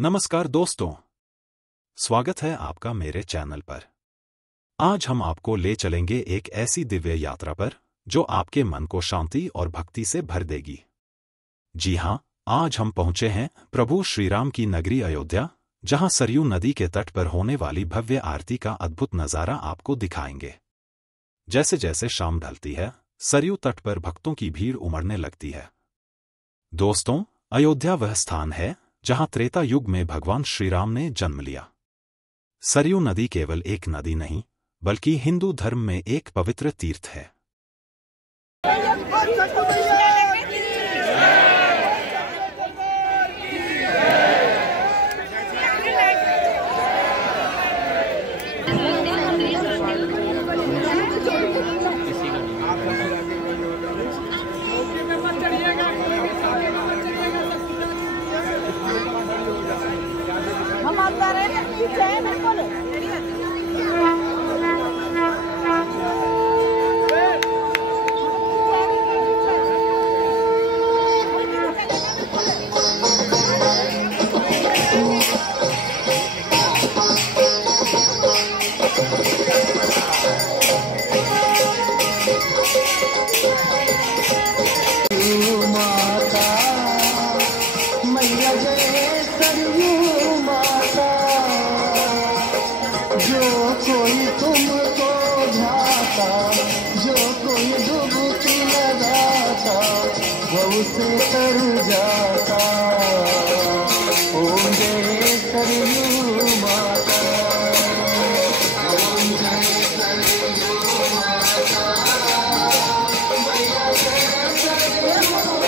नमस्कार दोस्तों, स्वागत है आपका मेरे चैनल पर। आज हम आपको ले चलेंगे एक ऐसी दिव्य यात्रा पर जो आपके मन को शांति और भक्ति से भर देगी। जी हाँ, आज हम पहुंचे हैं प्रभु श्री राम की नगरी अयोध्या, जहां सरयू नदी के तट पर होने वाली भव्य आरती का अद्भुत नजारा आपको दिखाएंगे। जैसे जैसे शाम ढलती है, सरयू तट पर भक्तों की भीड़ उमड़ने लगती है। दोस्तों, अयोध्या वह स्थान है जहां त्रेता युग में भगवान श्री राम ने जन्म लिया। सरयू नदी केवल एक नदी नहीं, बल्कि हिंदू धर्म में एक पवित्र तीर्थ है। हम अंदर हैं, पीछे हैं बिल्कुल। जो कोई तुमको झाता, जो कोई डुबकी लगाता, वो उसे तर जाता। ओम जय सरयू माता, ओम जय सरयू माता, मैया जय सरयू माता।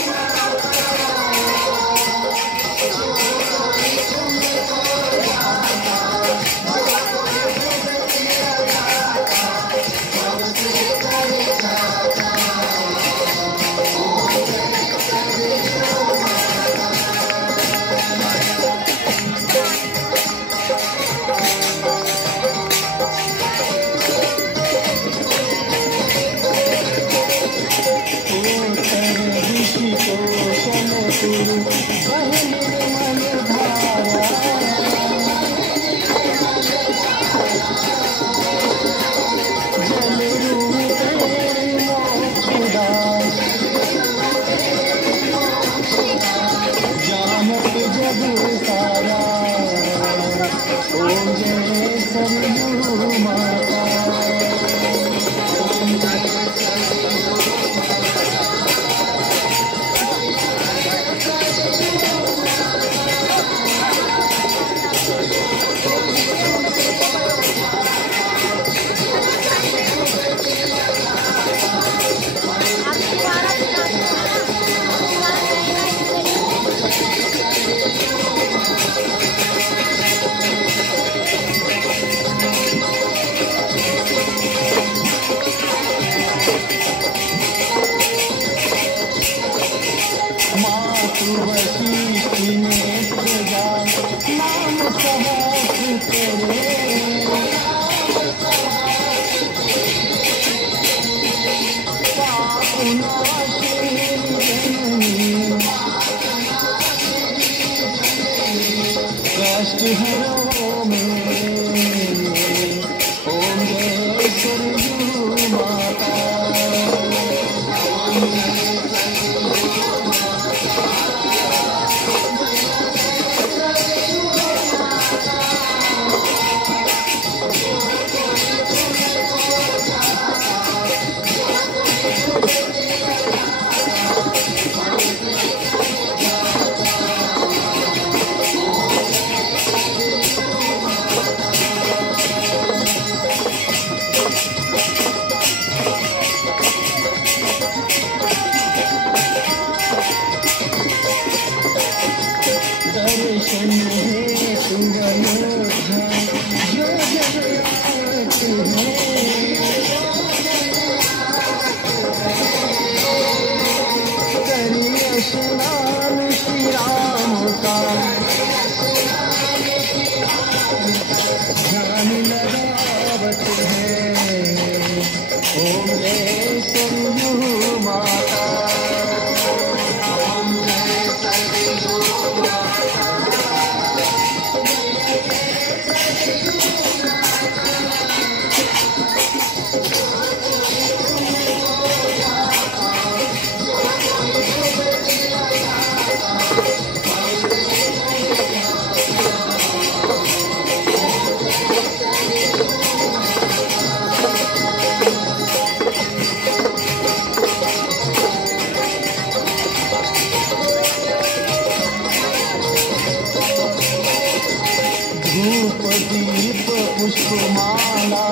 धूप दीप पुष्पमाला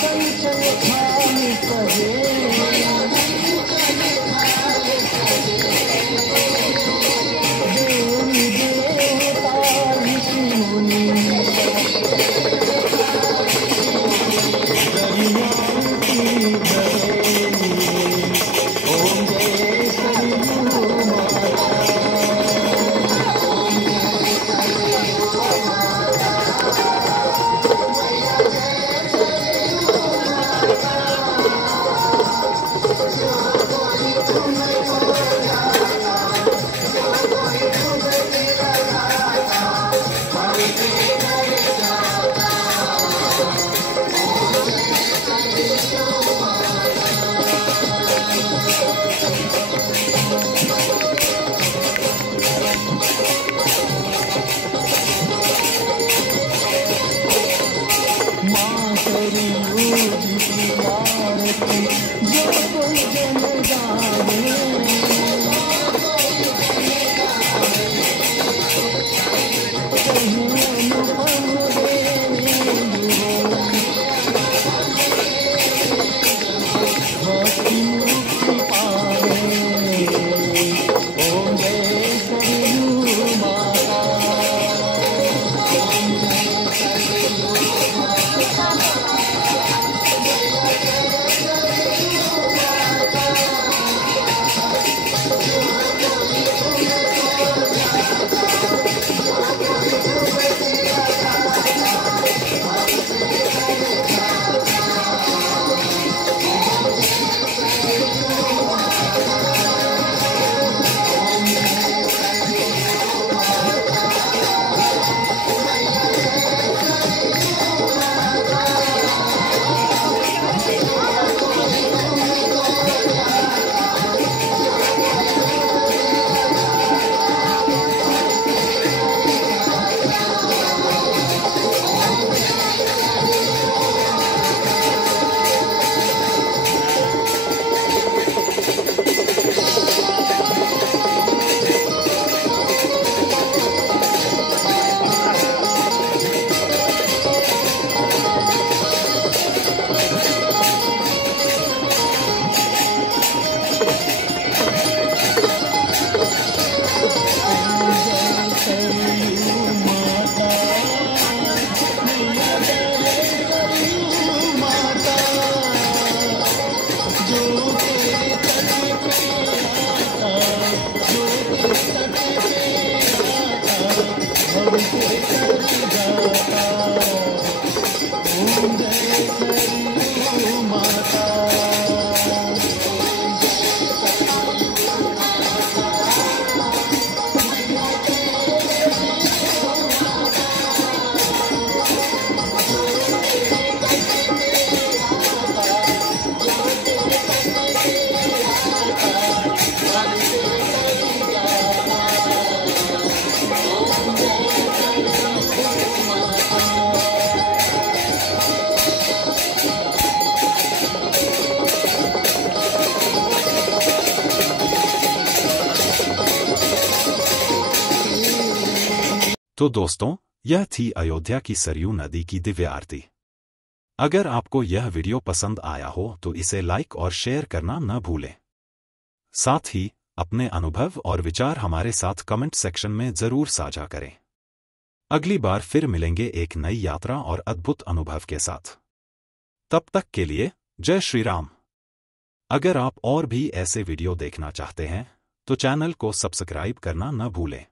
कंचन थाल सजे देवी देवता ऋषि मुनि दरियाती धरे ओम जय सरयू माता। तो दोस्तों, यह थी अयोध्या की सरयू नदी की दिव्य आरती। अगर आपको यह वीडियो पसंद आया हो तो इसे लाइक और शेयर करना न भूलें। साथ ही अपने अनुभव और विचार हमारे साथ कमेंट सेक्शन में जरूर साझा करें। अगली बार फिर मिलेंगे एक नई यात्रा और अद्भुत अनुभव के साथ। तब तक के लिए जय श्री राम। अगर आप और भी ऐसे वीडियो देखना चाहते हैं तो चैनल को सब्सक्राइब करना न भूलें।